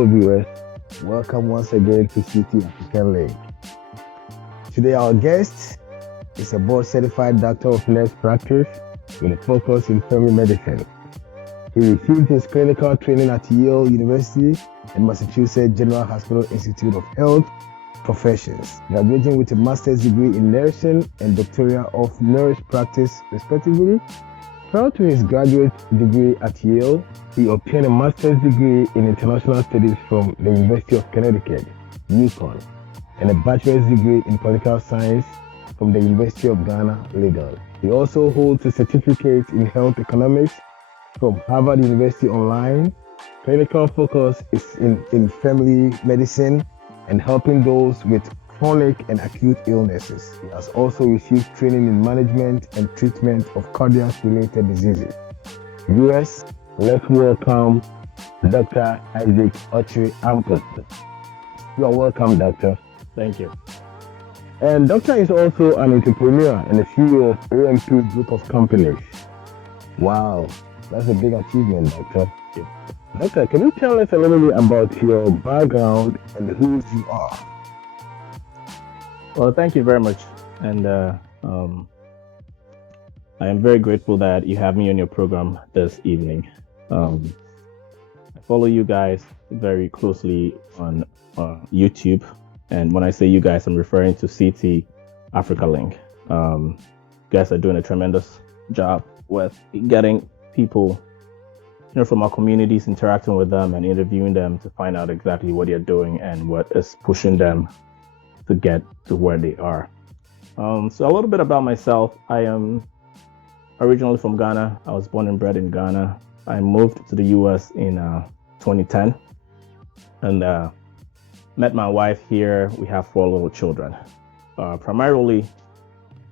Hello, viewers. Welcome once again to City African Link. Today, our guest is a board certified doctor of nurse practice with a focus in family medicine. He received his clinical training at Yale University and Massachusetts General Hospital Institute of Health Professions, graduating with a master's degree in nursing and doctorate of nurse practice, respectively. Prior to his graduate degree at Yale, he obtained a master's degree in international studies from the University of Connecticut, Yukon, and a bachelor's degree in political science from the University of Ghana, Lagos. He also holds a certificate in health economics from Harvard University Online. Clinical focus is in family medicine and helping those with chronic and acute illnesses. He has also received training in management and treatment of cardiac-related diseases. US, let's welcome Dr. Isaac Ochiri Ampofo. You are welcome, Doctor. Thank you. And Doctor is also an entrepreneur and a CEO of AMP Group of Companies. Wow, that's a big achievement, Doctor. Yeah. Doctor, can you tell us a little bit about your background and who you are? Well, thank you very much. And I am very grateful that you have me on your program this evening. I follow you guys very closely on YouTube. And when I say you guys, I'm referring to CT Africa Link. You guys are doing a tremendous job with getting people, from our communities, interacting with them and interviewing them to find out exactly what they're doing and what is pushing them to get to where they are. So a little bit about myself. I am originally from Ghana. I was born and bred in Ghana. I moved to the US in 2010 and met my wife here. We have 4 little children. Primarily,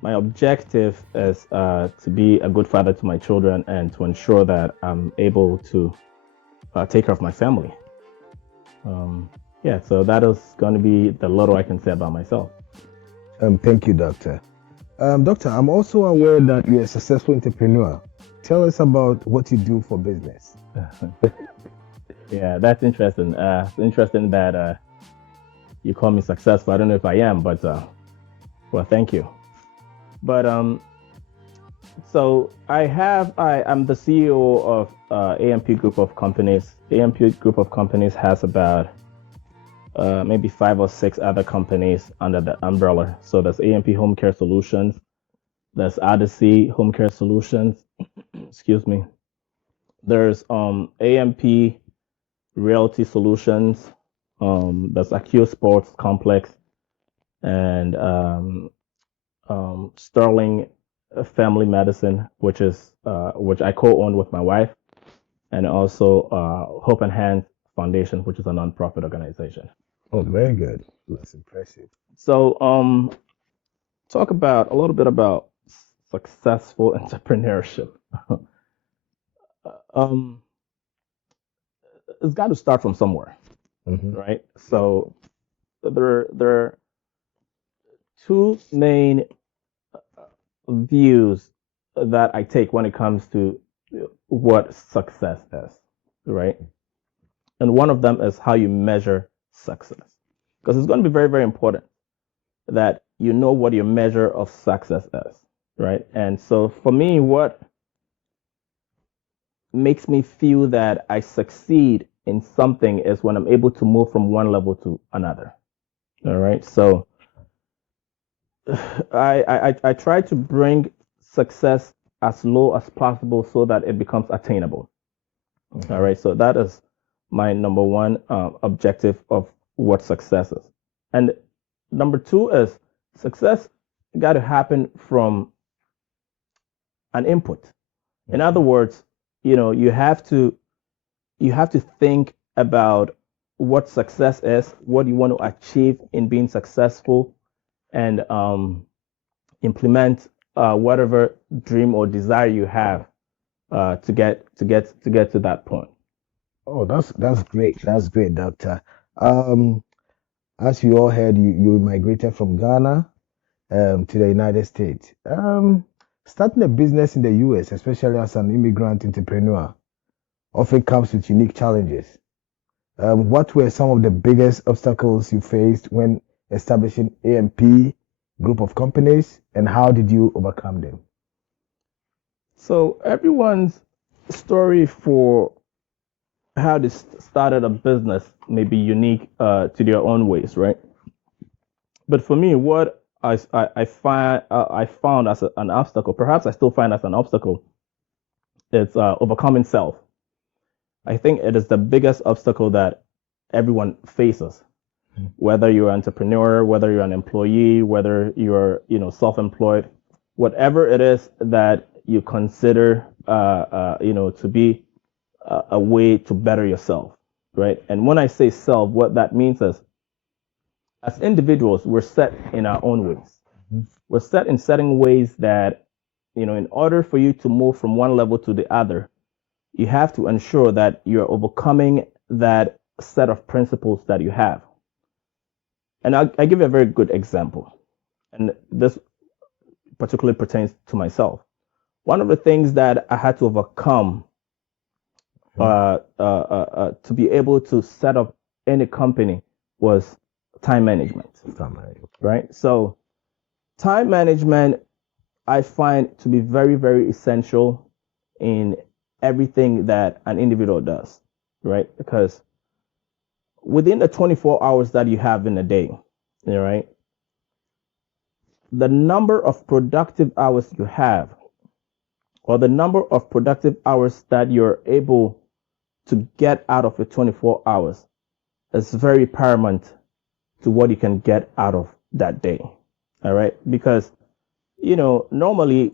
my objective is to be a good father to my children and to ensure that I'm able to take care of my family. So that is going to be the little I can say about myself. Thank you, Doctor. Doctor, I'm also aware that you're a successful entrepreneur. Tell us about what you do for business. Yeah, that's interesting. It's interesting that you call me successful. I don't know if I am, but well, thank you. But so I'm the CEO of AMP Group of Companies. AMP Group of Companies has about maybe 5 or 6 other companies under the umbrella. So there's AMP Home Care Solutions, there's Odyssey Home Care Solutions, excuse me. There's AMP Realty Solutions, there's Acute Sports Complex, and Sterling Family Medicine, which I co-own with my wife, and also Hope and Hands Foundation, which is a non-profit organization. Oh, very good. That's impressive. So, talk about a little bit about successful entrepreneurship. It's got to start from somewhere, right? So, there are 2 main views that I take when it comes to what success is, right? And one of them is how you measure success, because it's going to be very, very important that you know what your measure of success is, right? And so for me, what makes me feel that I succeed in something is when I'm able to move from one level to another. All right. So I try to bring success as low as possible so that it becomes attainable. All right. So that is my number one objective of what success is. And number 2 is success got to happen from an input. In other words, you have to think about what success is, what you want to achieve in being successful, and implement whatever dream or desire you have to get to that point. Oh, that's great. That's great, Doctor. As you all heard, you migrated from Ghana to the United States. Starting a business in the US, especially as an immigrant entrepreneur, often comes with unique challenges. What were some of the biggest obstacles you faced when establishing AMP group of companies, and how did you overcome them? So everyone's story for how they started a business may be unique to their own ways, right? But for me, what I found as an obstacle, perhaps I still find as an obstacle, it's overcoming self. I think it is the biggest obstacle that everyone faces, whether you're an entrepreneur, whether you're an employee, whether you're self-employed, whatever it is that you consider to be a way to better yourself, right? And when I say self, what that means is, as individuals, we're set in our own ways. We're set in certain ways that, in order for you to move from one level to the other, you have to ensure that you're overcoming that set of principles that you have. And I'll give you a very good example. And this particularly pertains to myself. One of the things that I had to overcome to be able to set up any company was time management. Right? So time management, I find to be very, very essential in everything that an individual does, right? Because within the 24 hours that you have in a day, right, the number of productive hours you have, or the number of productive hours that you're able to get out of your 24 hours is very paramount to what you can get out of that day. All right? Because, normally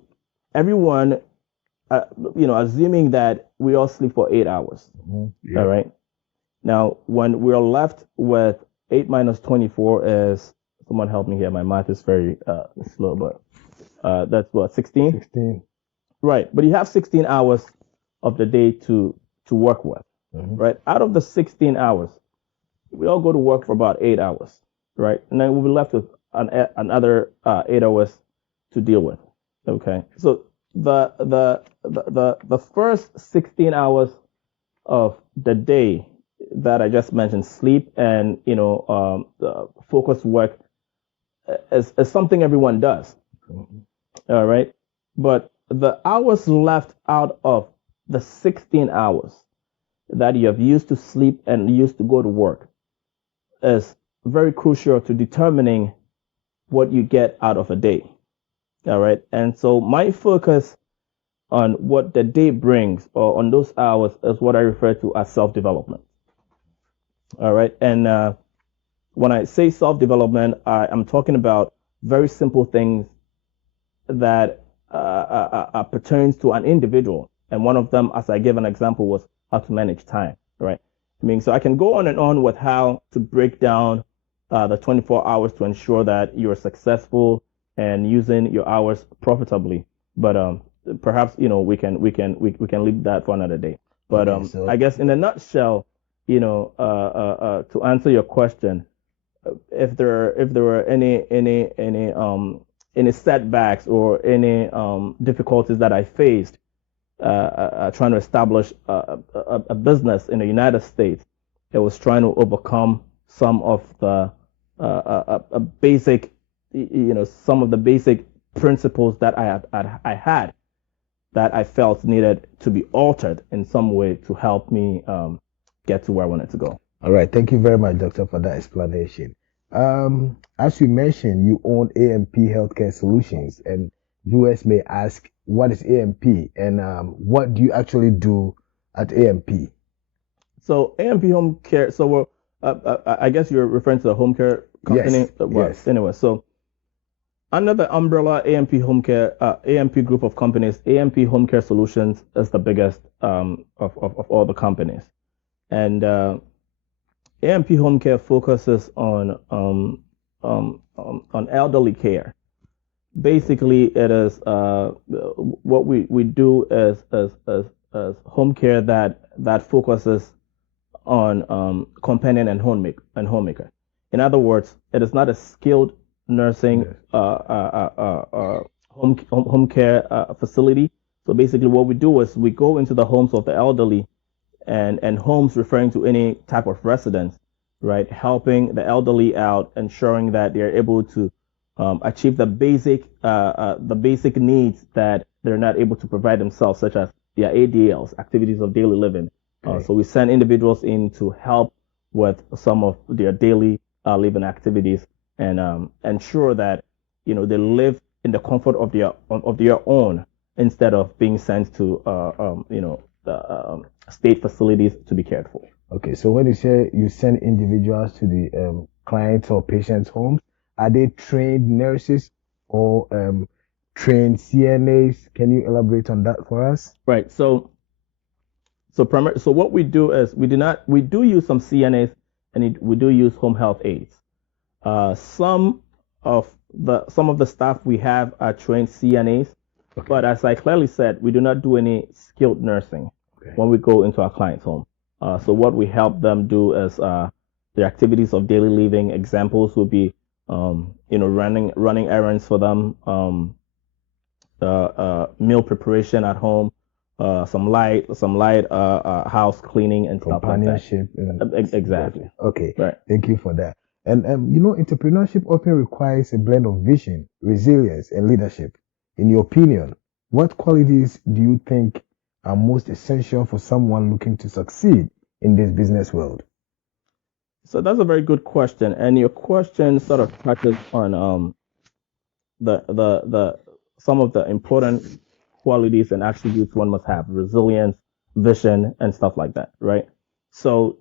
everyone, assuming that we all sleep for 8 hours. Yeah. All right? Now, when we're left with 8 minus 24 is, someone help me here, my math is very slow, but that's what, 16? 16. Right. But you have 16 hours of the day to work with, right? Out of the 16 hours, we all go to work for about 8 hours, right? And then we'll be left with another 8 hours to deal with. Okay. So the first 16 hours of the day that I just mentioned, sleep and focus work, is something everyone does. All right. But the hours left out of the 16 hours that you have used to sleep and used to go to work is very crucial to determining what you get out of a day. All right. And so my focus on what the day brings, or on those hours, is what I refer to as self-development. All right. And when I say self-development, I'm talking about very simple things that pertains to an individual. And one of them, as I gave an example, was how to manage time, right? I mean, so I can go on and on with how to break down the 24 hours to ensure that you're successful and using your hours profitably. But perhaps we can leave that for another day. But I guess in a nutshell, to answer your question, if there were any setbacks or any difficulties that I faced trying to establish a business in the United States, it was trying to overcome some of the basic, some of the basic principles that I had that I felt needed to be altered in some way to help me get to where I wanted to go. All right. Thank you very much, Doctor, for that explanation. As you mentioned, you own AMP Healthcare Solutions, and viewers may ask, what is AMP, and what do you actually do at AMP? So AMP Home Care. So I guess you're referring to the home care company. Yes. Yes. Anyway, so under the umbrella AMP Home Care, AMP group of companies, AMP Home Care Solutions is the biggest of all the companies, and AMP Home Care focuses on elderly care. Basically, it is what we do is home care that focuses on companion and homemaker. In other words, it is not a skilled nursing home care facility. So basically, what we do is we go into the homes of the elderly and homes referring to any type of residence, right? Helping the elderly out, ensuring that they're able to achieve the basic needs that they're not able to provide themselves, such as their ADLs, activities of daily living. Okay. So we send individuals in to help with some of their daily living activities and ensure that they live in the comfort of their own instead of being sent to the state facilities to be cared for. Okay, so when you say you send individuals to the clients or patients' homes, are they trained nurses or trained CNAs? Can you elaborate on that for us? Right. So what we do is we do use some CNAs and we do use home health aides. Some of the staff we have are trained CNAs, Okay. but as I clearly said, we do not do any skilled nursing when we go into our client's home. So what we help them do is the activities of daily living. Examples would be running errands for them, meal preparation at home, some light house cleaning and stuff like that. Companionship. Exactly. Okay. Right. Thank you for that. And entrepreneurship often requires a blend of vision, resilience, and leadership. In your opinion, what qualities do you think are most essential for someone looking to succeed in this business world? So that's a very good question, and your question sort of touches on the some of the important qualities and attributes one must have: resilience, vision, and stuff like that, right? So,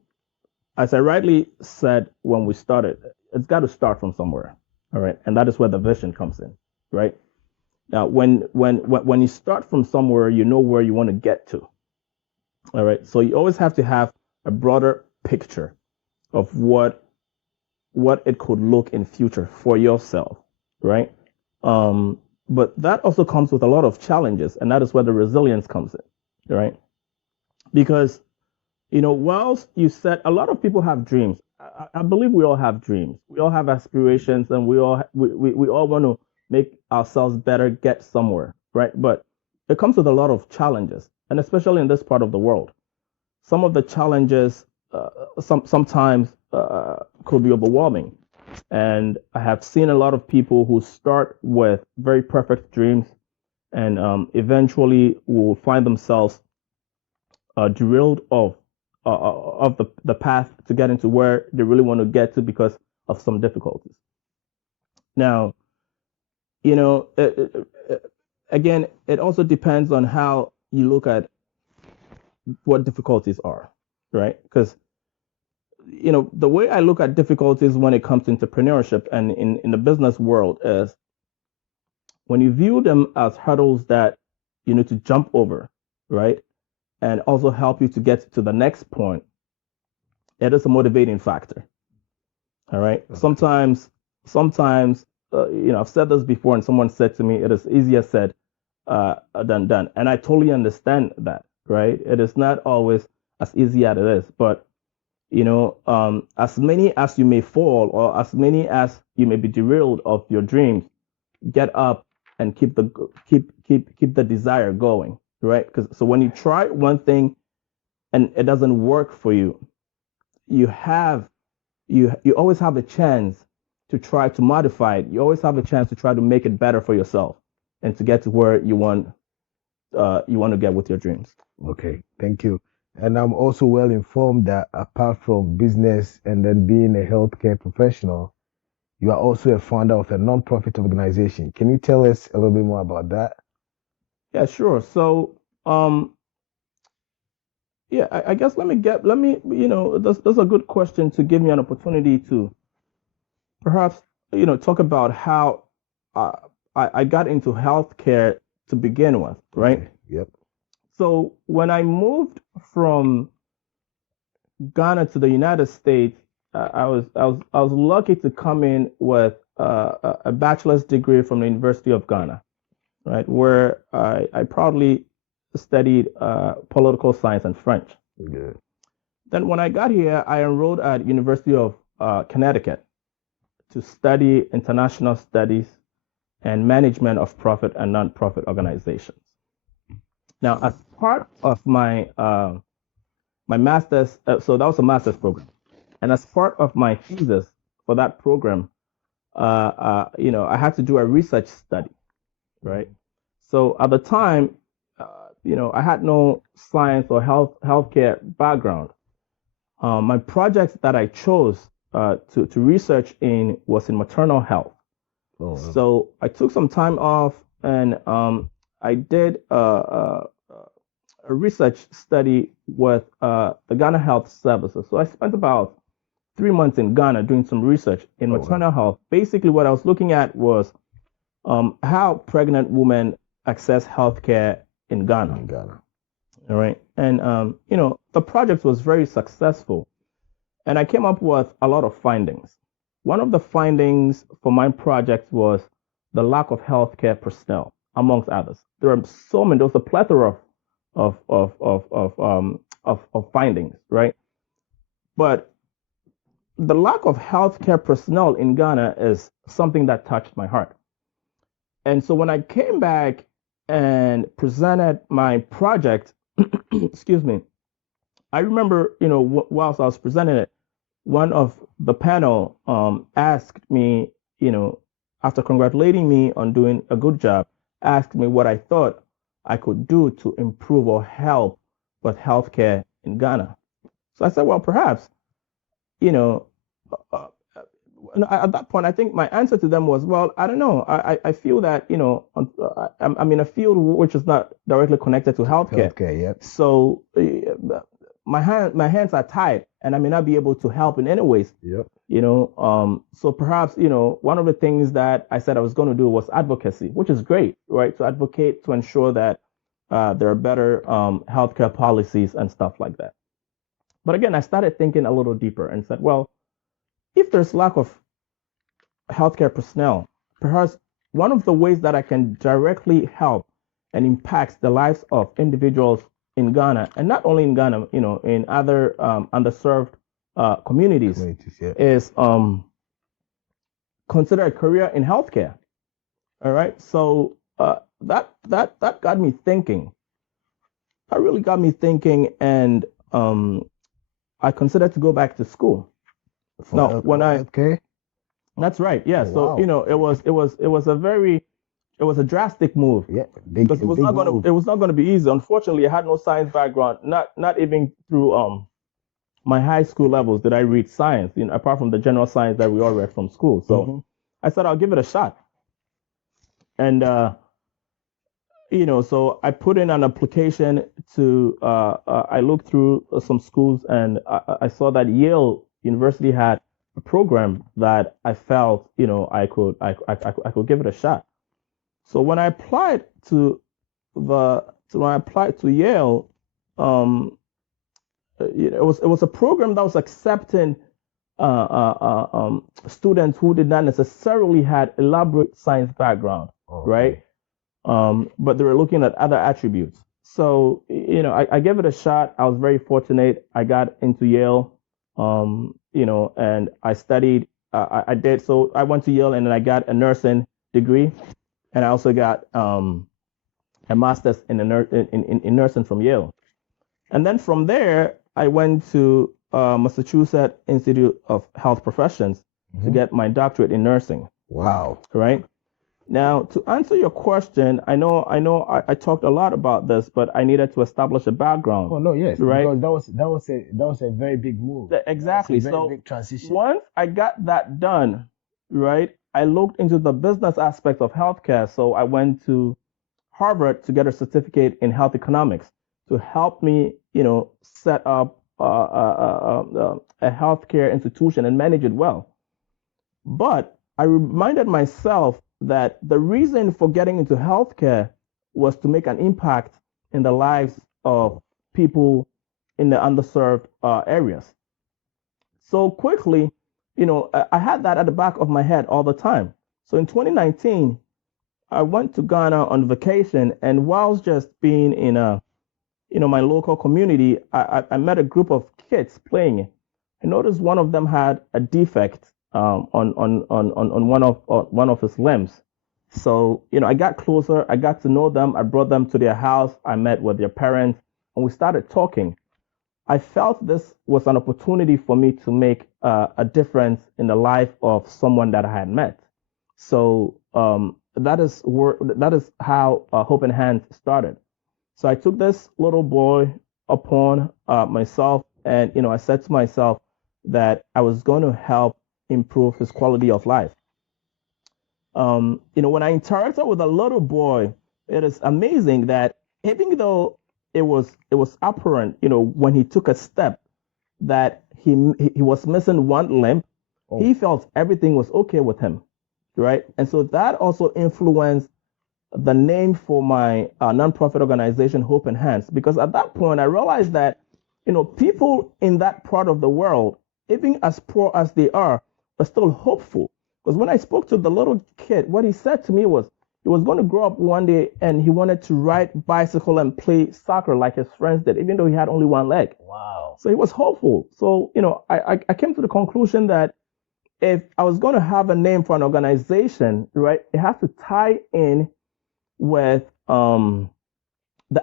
as I rightly said when we started, it's got to start from somewhere, all right, and that is where the vision comes in, right? Now, when you start from somewhere, you know where you want to get to, all right. So you always have to have a broader picture of what it could look in future for yourself, right? But that also comes with a lot of challenges, and that is where the resilience comes in, right? Because whilst you said a lot of people have dreams, I believe we all have dreams, we all have aspirations, and we all want to make ourselves better, get somewhere, right? But it comes with a lot of challenges, and especially in this part of the world, some of the challenges sometimes could be overwhelming. And I have seen a lot of people who start with very perfect dreams and eventually will find themselves derailed of the path to get into where they really want to get to because of some difficulties. Now, again, it also depends on how you look at what difficulties are, right? Because the way I look at difficulties when it comes to entrepreneurship and in the business world is when you view them as hurdles that you need to jump over, right? And also help you to get to the next point, it is a motivating factor. All right. Okay. Sometimes, I've said this before, and someone said to me, "It is easier said than done," and I totally understand that. Right? It is not always as easy as it is, but as many as you may fall, or as many as you may be derailed of your dreams, get up and keep the desire going, right? Because so when you try one thing and it doesn't work for you, you always have a chance to try to modify it. You always have a chance to try to make it better for yourself and to get to where you want to get with your dreams. Okay, thank you. And I'm also well informed that apart from business and then being a healthcare professional, you are also a founder of a non-profit organization. Can you tell us a little bit more about that? Yeah, sure. So, yeah, I guess let me, that's a good question to give me an opportunity to perhaps, talk about how I got into healthcare to begin with, right? Okay, yep. So when I moved from Ghana to the United States, I was lucky to come in with a bachelor's degree from the University of Ghana, right, where I proudly studied political science and French. Good. Then when I got here, I enrolled at University of Connecticut to study international studies and management of profit and non-profit organizations. Now, as part of my my master's. So that was a master's program, and as part of my thesis for that program, I had to do a research study, right? So at the time, I had no science or healthcare background. My project that I chose to research in was in maternal health. Oh, So I took some time off and I did a research study with the Ghana Health Services. So I spent about 3 months in Ghana doing some research in wow. maternal health. Basically, what I was looking at was how pregnant women access healthcare in Ghana. In Ghana. All right. And, the project was very successful. And I came up with a lot of findings. One of the findings for my project was the lack of healthcare personnel, amongst others. There are so many, there was a plethora of findings, right? But the lack of healthcare personnel in Ghana is something that touched my heart. And so when I came back and presented my project, excuse me, I remember, whilst I was presenting it, one of the panel asked me, after congratulating me on doing a good job, asked me what I thought I could do to improve or help with healthcare in Ghana. So I said, well, perhaps, uh, at that point, I think my answer to them was, well, I don't know. I feel that, I'm in a field which is not directly connected to healthcare. Healthcare, yep. So my hands are tied and I may not be able to help in any ways. Yep. So perhaps, one of the things that I said I was going to do was advocacy, which is great, right? To advocate to ensure that there are better healthcare policies and stuff like that. But again, I started thinking a little deeper and said, well, if there's lack of healthcare personnel, perhaps one of the ways that I can directly help and impact the lives of individuals in Ghana, and not only in Ghana, in other underserved communities, Yeah. is consider a career in healthcare. All right, so that got me thinking. That really got me thinking, and I considered to go back to school. For healthcare? That's right. Yeah. Oh, So wow. it was a drastic move. Yeah, Because it was not going to be easy. Unfortunately, I had no science background. Not even through my high school levels did I read science. Apart from the general science that we all read from school. So I said I'll give it a shot. And so I put in an application to. I looked through some schools and I saw that Yale University had a program that I felt I could give it a shot. So when I applied to Yale, it was a program that was accepting students who did not necessarily had elaborate science background, right? But they were looking at other attributes. So I gave it a shot. I was very fortunate. I got into Yale, and I studied. I did so. I went to Yale and then I got a nursing degree. And I also got a master's in nursing from Yale. And then from there, I went to Massachusetts Institute of Health Professions to get my doctorate in nursing. Wow. Right. Now, to answer your question, I know I talked a lot about this, but I needed to establish a background. Oh no, yes, right? Because that was a very big move. Exactly. That was a very So big transition. once I got that done, right, I looked into the business aspects of healthcare. So I went to Harvard to get a certificate in health economics to help me, set up a healthcare institution and manage it well. But I reminded myself that the reason for getting into healthcare was to make an impact in the lives of people in the underserved areas. So quickly, I had that at the back of my head all the time. So in 2019, I went to Ghana on vacation, and whilst just being in my local community, I met a group of kids playing. I noticed one of them had a defect on one of his limbs. So I got closer. I got to know them. I brought them to their house. I met with their parents, and we started talking. I felt this was an opportunity for me to make a difference in the life of someone that I had met. So that is how Hope and Hands started. So I took this little boy upon myself, and I said to myself that I was going to help improve his quality of life. When I interacted with a little boy, it is amazing that even though it was apparent, when he took a step that he was missing one limb, Oh, he felt everything was okay with him, right? And so that also influenced the name for my nonprofit organization, Hope and Hands, because at that point I realized that people in that part of the world, even as poor as they are still hopeful. Because when I spoke to the little kid, what he said to me was he was going to grow up one day and he wanted to ride bicycle and play soccer like his friends did, even though he had only one leg. wow. So he was hopeful. So I came to the conclusion that if I was going to have a name for an organization, right, it has to tie in with the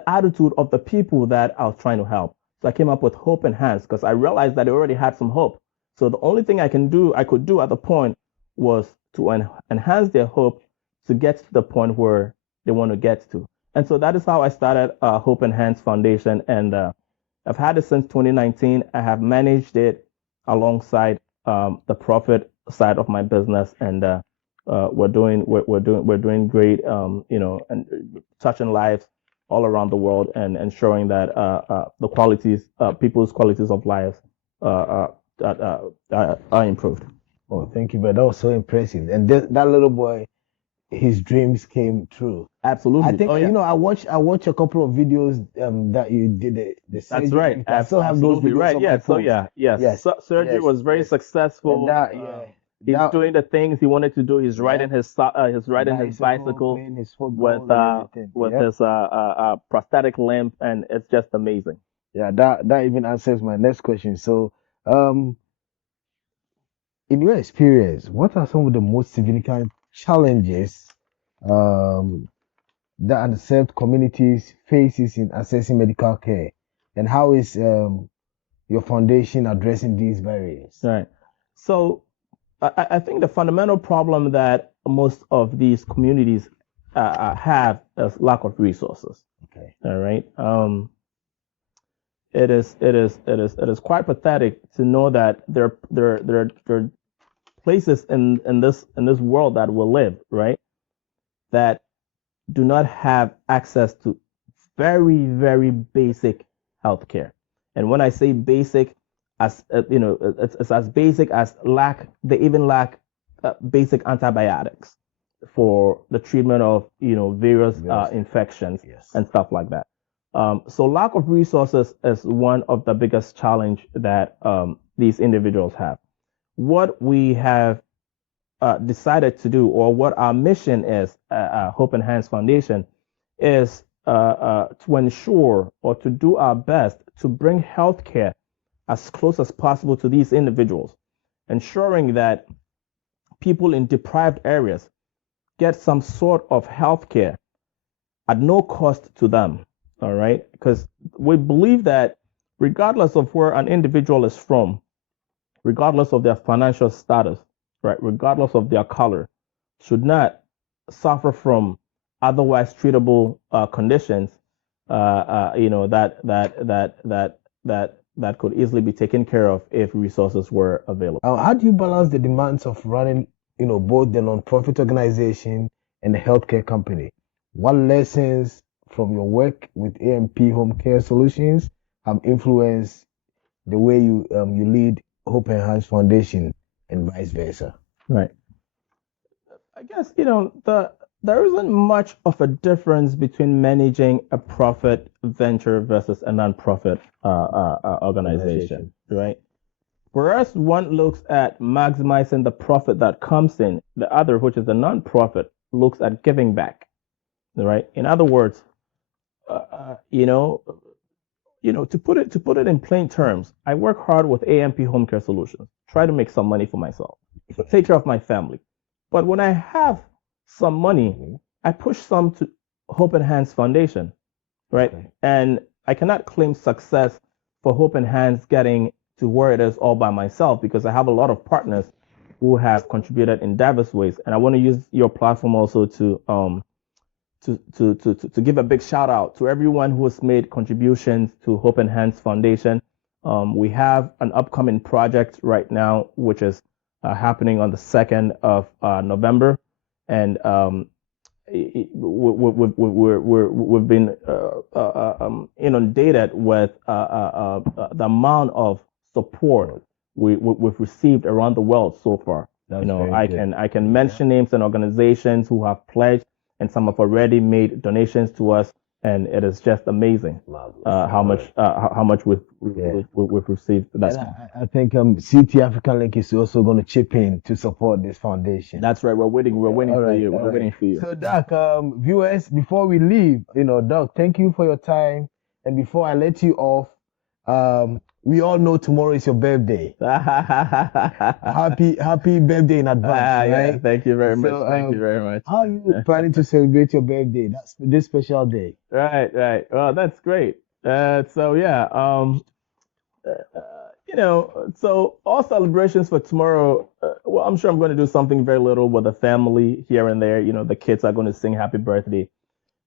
attitude of the people that I was trying to help. So I came up with Hope and Hands because I realized that they already had some hope. So the only thing I could do at the point was to enhance their hope to get to the point where they want to get to. And so that is how I started Hope and Hands Foundation. And I've had it since 2019. I have managed it alongside the profit side of my business, and we're doing great. And touching lives all around the world and ensuring that the qualities, people's qualities of life, are improved. Oh, thank you, but that was so impressive. And that little boy, his dreams came true. I Absolutely. think Oh yeah, I watched a couple of videos that you did the that's surgery. right. And I still have those Absolutely videos right. on my Yeah. So phone. yeah, yes. Yes, Surgery yes, was very yes. And successful. He's that doing the things he wanted to do. He's yeah, riding his bicycle playing his with football and everything. Yep. his prosthetic limb, and it's just amazing. Yeah, that even answers my next question. So, um, in your experience, what are some of the most significant challenges um that underserved communities faces in accessing medical care, and how is your foundation addressing these barriers? All right. So I think the fundamental problem that most of these communities have is lack of resources. Okay. All right. It is quite pathetic to know that there are places in this world that we live, right, that do not have access to very, very basic healthcare. And when I say basic, as it's as basic as they even lack basic antibiotics for the treatment of various Yes. infections Yes. and stuff like that. So lack of resources is one of the biggest challenge that these individuals have. What we have decided to do, or what our mission is, Hope and Hands Foundation, is to ensure or to do our best to bring healthcare as close as possible to these individuals, ensuring that people in deprived areas get some sort of healthcare at no cost to them. All right, because we believe that regardless of where an individual is from, regardless of their financial status, right, regardless of their color, should not suffer from otherwise treatable conditions, that could easily be taken care of if resources were available. How do you balance the demands of running, both the nonprofit organization and the healthcare company? What lessons from your work with AMP Home Care Solutions have influenced the way you lead Hope and Hands Foundation and vice versa? Right. I guess there isn't much of a difference between managing a profit venture versus a non-profit organization, right? Whereas one looks at maximizing the profit that comes in, the other, which is the non-profit, looks at giving back, right? In other words, to put it in plain terms, I work hard with AMP Home Care Solutions, try to make some money for myself, take care of my family. But when I have some money, Mhm. I push some to Hope and Hands Foundation, right? Okay. And I cannot claim success for Hope Enhanced getting to where it is all by myself, because I have a lot of partners who have contributed in diverse ways, and I want to use your platform also to give a big shout out to everyone who has made contributions to Hope Enhanced Foundation. We have an upcoming project right now, which is happening on the 2nd of November, and we've been inundated with the amount of support we've received around the world so far. That's You know, very I good. can I can mention names and organizations who have pledged, and some have already made donations to us, and it is just amazing how much we've received. And I think CT African Link is also going to chip in to support this foundation. That's right. We're waiting All for right, you. all We're right. waiting for you. So, Doc, viewers, before we leave, Doc, thank you for your time. And before I let you off, we all know tomorrow is your birthday. Happy birthday in advance, Yeah, right? thank you very much. So, Thank you very much. how are you planning to celebrate your birthday? That's this special day. Right, right. Well, that's great. So yeah, so all celebrations for tomorrow. Well, I'm sure I'm going to do something very little with the family here and there. You know, the kids are going to sing happy birthday.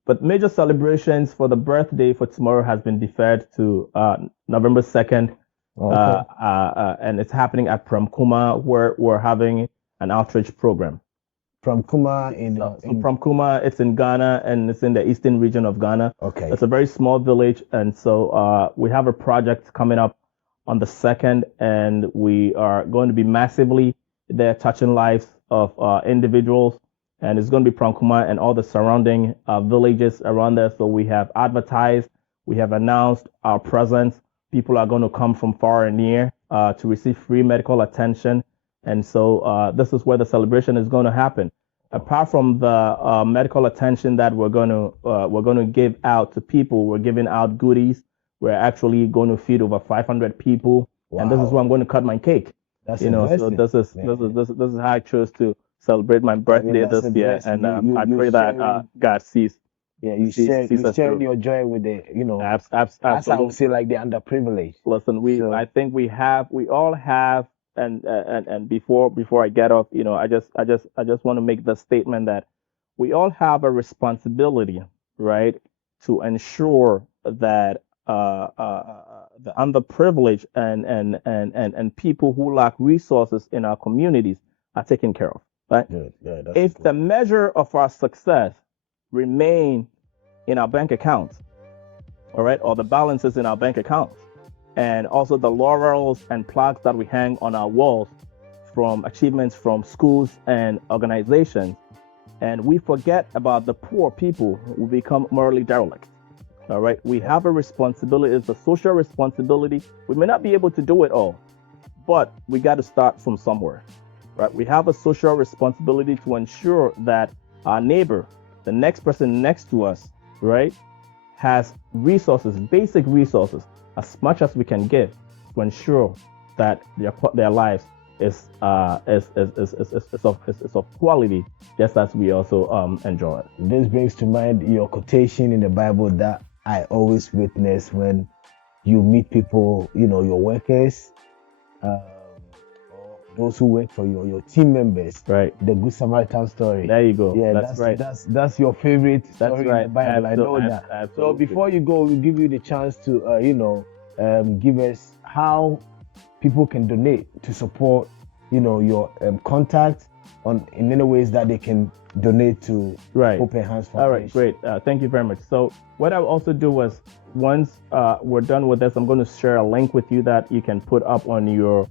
But major celebrations for the birthday for tomorrow has been deferred to November 2nd. Okay. And it's happening at Pramkuma, where we're having an outreach program. From Kuma From Kuma, it's in Ghana, and it's in the eastern region of Ghana. Okay. It's a very small village, and so we have a project coming up on the 2nd, and we are going to be massively there touching lives of individuals, and it's going to be Prankuma and all the surrounding villages around there. So we have advertised, we have announced our presence. People are going to come from far and near to receive free medical attention. And so this is where the celebration is going to happen. Apart from the medical attention that we're going to give out to people, we're giving out goodies. We're actually going to feed over 500 people, and this is where I'm going to cut my cake. That's So impressive. this is how I chose to celebrate my birthday that's this year, impressive. and I You pray that sharing- God sees. Yeah, you sees us sharing through. your joy with the, as I Absolutely. would say, like the underprivileged. Listen, So- I think we all have, and before I get off, I just want to make the statement that we all have a responsibility, right, to ensure that the underprivileged and people who lack resources in our communities are taken care of, right? Good. Yeah, that's If good. the measure of our success remain in our bank accounts, all right, or the balances in our bank accounts, and also the laurels and plaques that we hang on our walls from achievements from schools and organizations, and we forget about the poor people, we become morally derelict. All right, we have a responsibility. It's a social responsibility. We may not be able to do it all, but we got to start from somewhere, right? We have a social responsibility to ensure that our neighbor, the next person next to us, right, has resources, basic resources, as much as we can give to ensure that their lives is of quality, just as we also enjoy it. This brings to mind your quotation in the Bible that I always witness when you meet people, your workers, or those who work for you, your team members. Right. The Good Samaritan story. There you go. Yeah, that's right. That's your favorite That's story right. in the Bible. I know that. So Absolutely. before you go, we'll give you the chance to, give us how people can donate to support, your contact in any ways that they can donate to Right. Hope Enhanced Foundation. All right, great. Thank you very much. So what I'll also do was, once we're done with this, I'm going to share a link with you that you can put up on your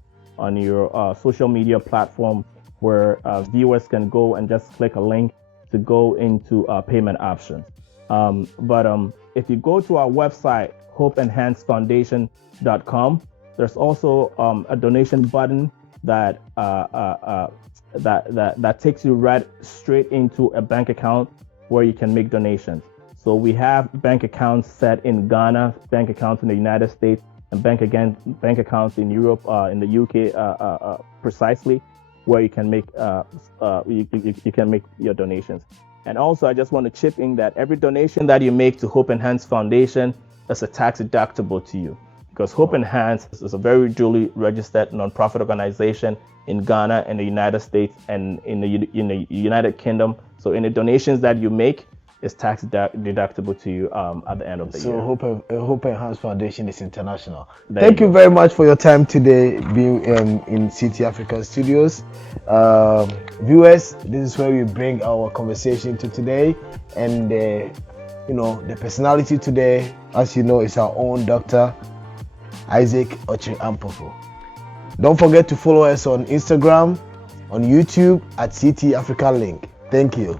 social media platform, where viewers can go and just click a link to go into payment options. But if you go to our website, hopeenhancedfoundation.com, there's also a donation button that takes you right straight into a bank account where you can make donations. So we have bank accounts set in Ghana, bank accounts in the United States, and bank accounts in Europe, in the UK, precisely, where you can make you can make your donations. And also, I just want to chip in that every donation that you make to Hope Enhanced Foundation is a tax deductible to you. because Hope Enhance is a very duly registered nonprofit organization in Ghana and the United States and in the United Kingdom. So any donations that you make is tax deductible to you at the end of the year. So Hope Enhance Foundation is international. There Thank you you go. very much for your time today being in CT Africa Studios. Viewers, this is where we bring our conversation to today, and the personality today, as you know, is our own Dr. Isaac Ochi Ampofo. Don't forget to follow us on Instagram, on YouTube at CT Africa Link. Thank you.